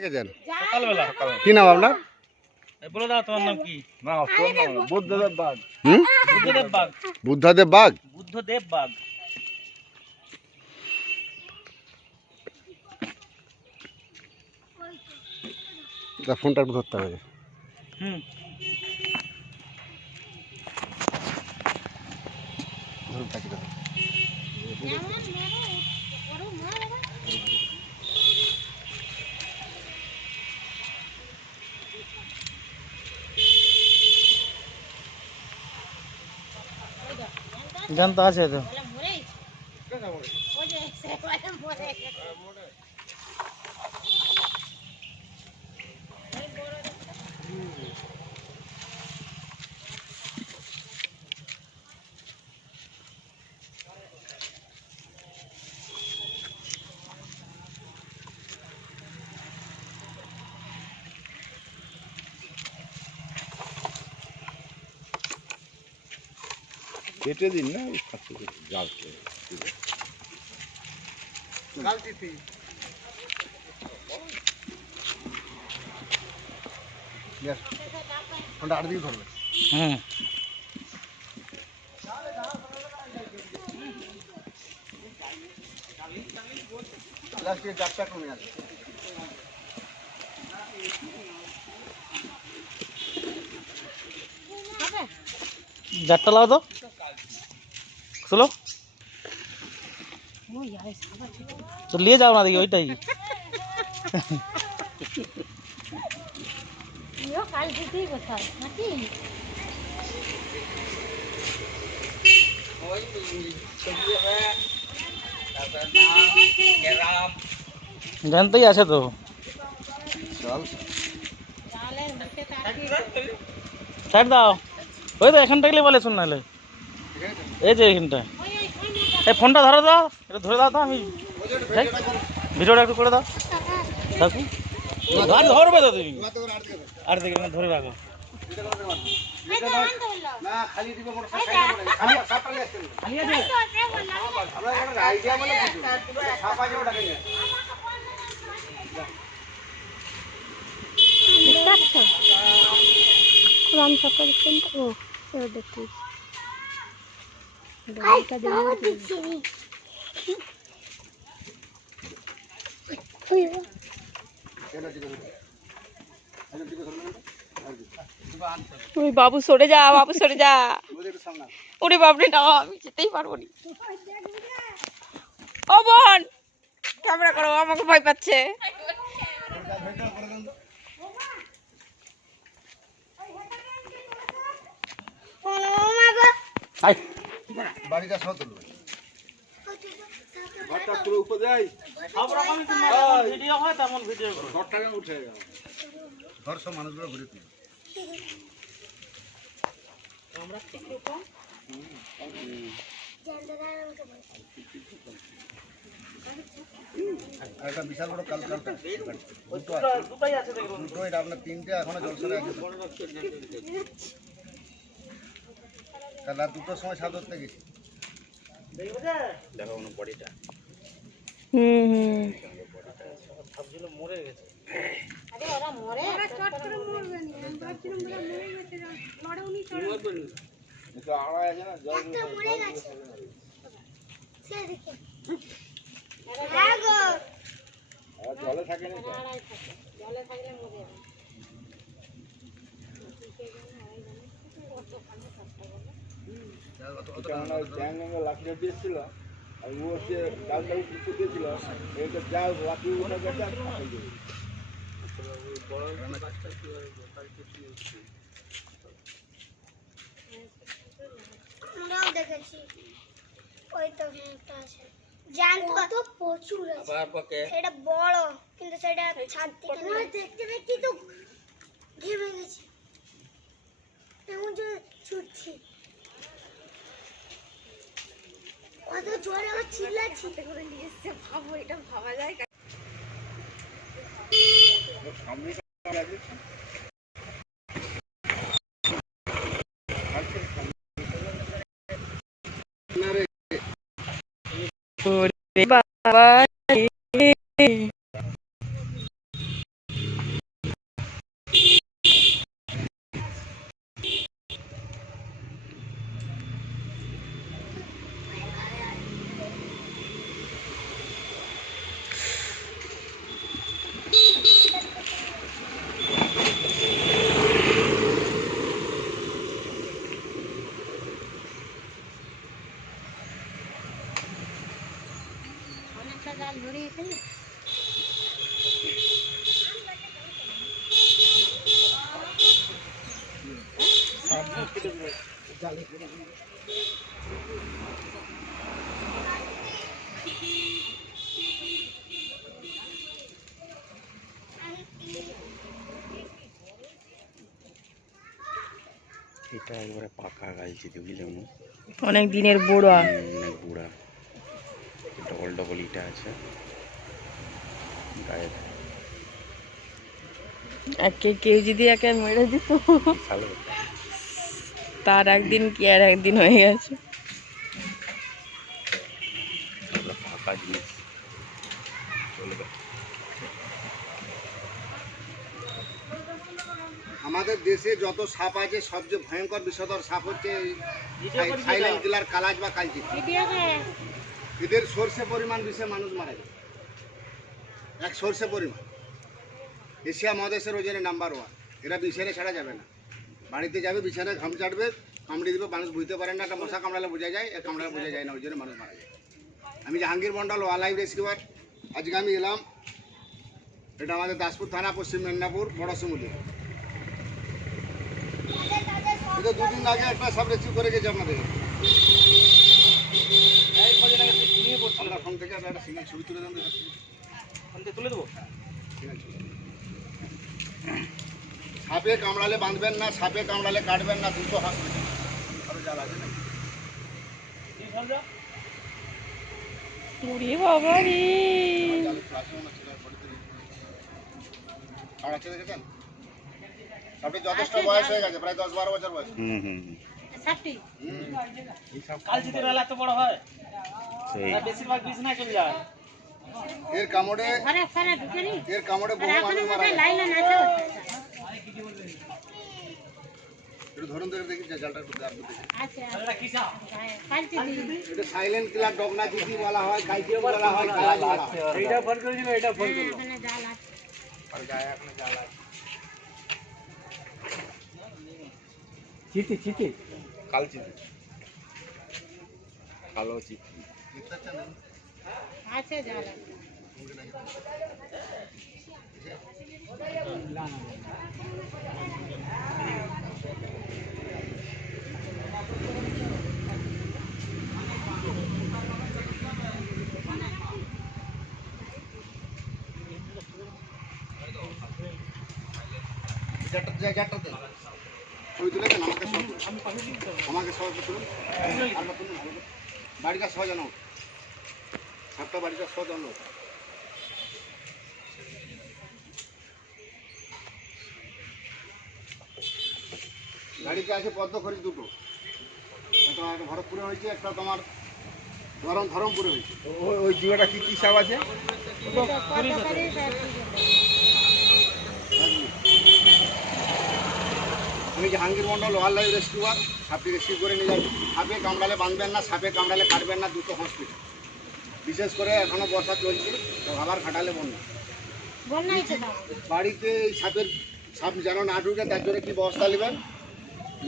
কি নাম আপনার? বলে দাও তোমার নাম কি? না তোর নাম বুদ্ধদেব বাঘ। হুম? বুদ্ধদেব বাগ বুদ্ধাদেব বাঘ? বুদ্ধদেব বাগ তা ফোনটা একটু ধরতে হবে। হুম। জ্ঞান তো আছে তো। কেটে দিন না জাল ধরবে হুম লাস্টে চারটা কমে আছে। জারটা লাও তো। চলো। তো নিয়ে যাও না দেখি ওইটাই। জ্ঞানতেই আছে তো। সাইড দাও। ওই তো এখান থাকলে বলে শুন নাহলে। এই যে ফোনটা এই ফোনটা ধরে দাও, এটা ধরে দাও তো আমি। ভিডিওটা একটু করে দাও। গাড়ি ধরবে তো তুমি। আর দেখে ধরে রাখো। এই তো আনতে না খালি দিবে মোটর সাইকেল খালি সাপ পালে আসছে খালি আছে এই তো সকাল ও, এবার দেখতে গাড়িটা দেখতে ওই বাবু সরে যা বাবু সরে যা। ওরে বাবরে না আমি যেতেই পারব না। ও বোন ক্যামেরা করো আমাকে ভয় পাচ্ছে। আয়। বাড়িটা সহ তুলবে। ঘরটা পুরো উপরে যাই সব রকমই ভিডিও হয় তেমন ভিডিও করো। ঘরটাকে উঠে গেল ঘর সব মানুষগুলো ঘুরে একটা বিশাল বড় কাল দুটো আপনার তিনটে এখনও জলসরে আছে। কাল রাত দুটোর সময় সাত ধরতে গেছি। হুম হুম। ভাবছিল মরে গেছে। আরে ওরা মরে চট করে মরবে না। ভাবছিলাম ওরা মরে গেছে লড়ে উনি কিন্তু আড়াই আছে না জল মরে গেছে। সেদিকে। হ্যাঁ গো। জলে থাকে না জলে থাকলে মরে যাবে। এটা মনে হয় জ্যাং জ্যাঙ্গে লাঠিটা দিয়েছিল। আর ও সে ডালটা উঠে দিয়েছিল। এটা যা লাঠি উঠে গেছে আর ফাঁসে গেছে। আমরাও দেখেছি। ওই তো একটা আছে। জান তো প্রচুর আছে। সেটা বড় কিন্তু সেটা ছাদ থেকে না দেখতে দেখতে তো ঘেমে গেছি। এমন জোরে ছুটছি। কত জোরে আবার চিল্লাচ্ছি। করে নিয়ে এসছে ভাবো এটা ভাবা যায় বাবা একবারে পাকা গাইছে বুঝলে মু অনেক দিনের বুড়া। অনেক গুড়া ডবল ডবল ইটা আছে। গায়ে একে কেউ যদি একে মেরে দিত। তার একদিন কি আর একদিন হয়ে গেছে। ফাঁকা জিনিস। আমাদের দেশে যত সাপ আছে সবচেয়ে ভয়ঙ্কর বিষধর সাপ হচ্ছে সাইলেন্ট কিলার কালাজ বা কালচি এদের সর্ষে পরিমাণ বিষে মানুষ মারা যায়। এক সর্ষে পরিমাণ। এশিয়া মহাদেশের ওজনে নাম্বার ওয়ান। এরা বিছানে ছাড়া যাবে না। বাড়িতে যাবে বিছানায় ঘাম চাটবে কামড়ে দিবে মানুষ বুঝতে পারে না একটা মশা কামড়ালে বোঝা যায় এক কামড়ালে বোঝা যায় না ওই জন্য মানুষ মারা যায়। আমি Jahangir Mondal wild life rescuer. আজকে আমি এলাম এটা আমাদের দাসপুর থানা পশ্চিম মেদিনীপুর বড় শিমুলিয়া। এটা দুদিন আগে একটা সব রেস্কিউ করে গেছে আপনাদের আপনার ফোন থেকে একটা সিঙ্গেল ছবি তুলে দেন তো। তুলে দেবো? সাপে কামড়ালে বাঁধবেন না সাপে কামড়ালে কাটবেন না দুটো হসপিটাল আরও জাল আছে নাকি? ওরে বাবা রে সাপটি যথেষ্ট বয়স হয়ে গেছে প্রায় দশ বারো বছর বয়স। হুম হুম বড় হয়। বেশিরভাগ বিছনায় চলে যায় এর কামড়ে এর কামড়ে বহু মানুষ মারা একটু ধরুন তো দেখি জালটা একটু গাড় দেখি এটা সাইলেন্ট কিলার ডগনা চিঠি বলা হয় কাইটি বলা কালাজ বলা এইটা ফোন করেছিল এটা ফোন করল। আর গায়ে এখনও জাল আছে। চিঠি চিঠি। কাল চিঠি। কালো চিঠি। দেখতে পাচ্ছেন না? জ্যাটটা- ছবি তুলেছেন আমাকে সব। আমাকে সব একটু তুলুন। বাড়িটা সাজানো। সাতটা বাড়িটা সাজানো। গাড়িতে আছে পদ্ম খরিচ দুটো। একটা ভরতপুরে হয়েছে একটা তোমার ধরম ধরমপুরে হয়েছে। ওই জিওটা কি কি সাপ আছে? আমি Jahangir Mondal wild life rescuer. সাপটি রেস্কিউ করে নিয়ে যাচ্ছি সাপে কামড়ালে বাঁধবেন না সাপে কামড়ালে কাটবেন না দুটো হসপিটাল বিশেষ করে এখনও বর্ষা চলছে তো আবার খাটালে বন্যা। বাড়িতে এই সাপের সাপ যেন না ঢুকে তার জন্য কি ব্যবস্থা নেবেন?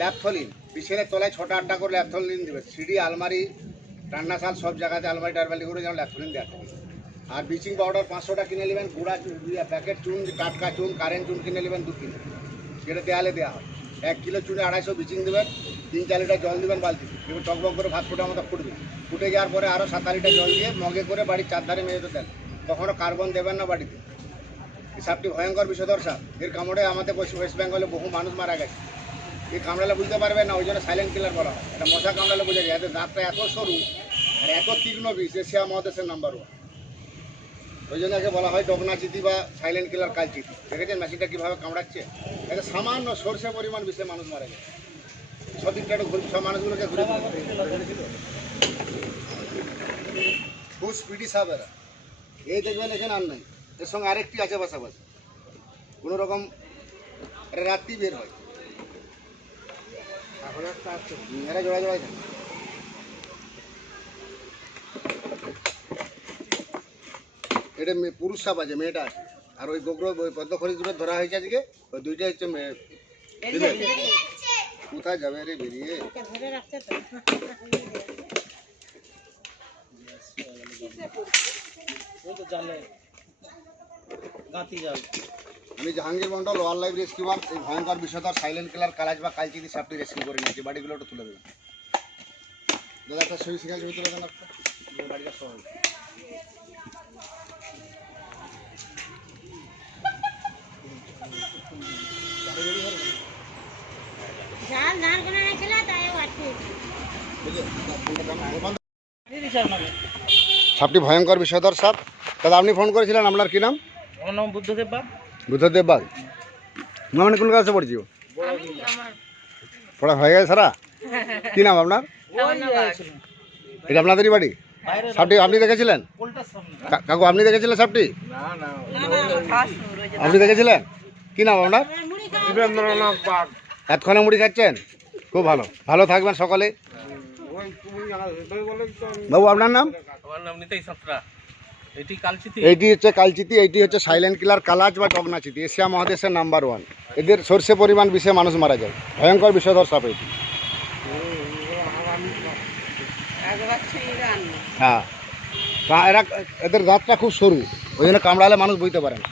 ল্যাপথলিন। বিছানের তলায় ছটা আটটা করে ল্যাপথলিন দেবে সিঁড়ি আলমারি রান্নাশাল সব জায়গাতে আলমারি টালমারি করে যেন ল্যাপথলিন দেওয়া থাকে। আর ব্লিচিং পাউডার পাঁচশোটা কিনে নেবেন গুঁড়া চুন প্যাকেট চুন টাটকা চুন কারেন্ট চুন কিনে নেবেন দু কিলো। সেটা দেয়ালে দেওয়া হয়। এক কিলো চুনে আড়াইশো ব্লিচিং দেবেন, তিন চার লিটার জল দেবেন বালতিতে এবার টকবক করে ভাত ফোটা মতো ফুটবে। ফুটে যাওয়ার পরে আরও সাত লিটার জল দিয়ে মগে করে বাড়ির চারধারে মেঝেতে দেন কখনো কার্বন দেবেন না বাড়িতে। এই সাপটি ভয়ঙ্কর বিষধর সাপ। এর কামড়ে আমাদের ওয়েস্ট বেঙ্গলে বহু মানুষ মারা গেছে। এই কামড়ালে বুঝতে পারবে না, ওই জন্য সাইলেন্ট কিলার বলা হয়। এটা মশা কামড়ালে বোঝা যায়। এদের দাঁতটা এত সরু আর এত তীক্ষ্ণ বিষ, এশিয়া মহাদেশের নাম্বার ওয়ান ওই জন্য একে বলা হয় ডগনা চিতি বা সাইলেন্ট কিলার কাল চিতি দেখেছেন মেশিনটা কীভাবে কামড়াচ্ছে? এটা সামান্য সর্ষে পরিমাণ বিষে মানুষ মারা যায় সদিকটা একটু ঘুরে সব মানুষগুলোকে ঘুরে খুব স্পিডি সাপ এরা। এই দেখবেন এখানে আর নাই। এর সঙ্গে আরেকটি আছে পাশাপাশি কোনো রকম রাত্রি বের হয়। এখন আছে এরা জোড়া জোড়াই থাকে। এটা মেয়ে- পুরুষ সাপ আছে মেয়েটা আছে আর ওই গোগ্র ওই পদ্ম খরিদ দুটো ধরা হয়েছে আজকে ওই দুইটা হচ্ছে মেয়ে female। কোথায় যাবে রে বেরিয়ে ওই তো জালে গাঁতি জাল আমি Jahangir Mondal wild life rescuer এই ভয়ঙ্কর বিষয়টার সাইলেন্ট কিলার কালাজ বা কালচিনি সাপটি রেস্কিউ করে নিয়েছি বাড়িগুলো একটু তুলে দেবেন দাদা একটা ছবি শিখাই ছবি তুলে দেন একটা যে বাড়িটা সহ তাই সাপটি ভয়ঙ্কর বিষয়ধর সাপ। দাদা আপনি ফোন করেছিলেন আপনার কি নাম? আমার নাম বুদ্ধদেব বাগ। বুদ্ধদেব বাগ। মানে কোন ক্লাসে পড়ছি ও? পড়া হয়ে গেছে সারা? কি নাম আপনার? এটা আপনাদেরই বাড়ি? সাপটি আপনি দেখেছিলেন? কাকু আপনি দেখেছিলেন সাপটি? না না আপনি দেখেছিলেন? কি নাম আপনার? বীরেন্দ্রনাথ বাগ। এতক্ষণে মুড়ি খাচ্ছেন? খুব ভালো। ভালো থাকবেন সকলে। বাবু আপনার নাম? আমার নাম নিতাই সাঁতরা। এটি কালচিতি এইটি হচ্ছে কালচিতি এইটি হচ্ছে সাইলেন্ট কিলার কালাজ বা টগনাচিতি এশিয়া মহাদেশের নাম্বার ওয়ান এদের সর্ষে পরিমাণ বিষে মানুষ মারা যায়। ভয়ঙ্কর বিষধর সাপ এটি। হ্যাঁ। এরা এদের দাঁতটা খুব সরু। ওই জন্য কামড়ালে মানুষ বইতে পারে না।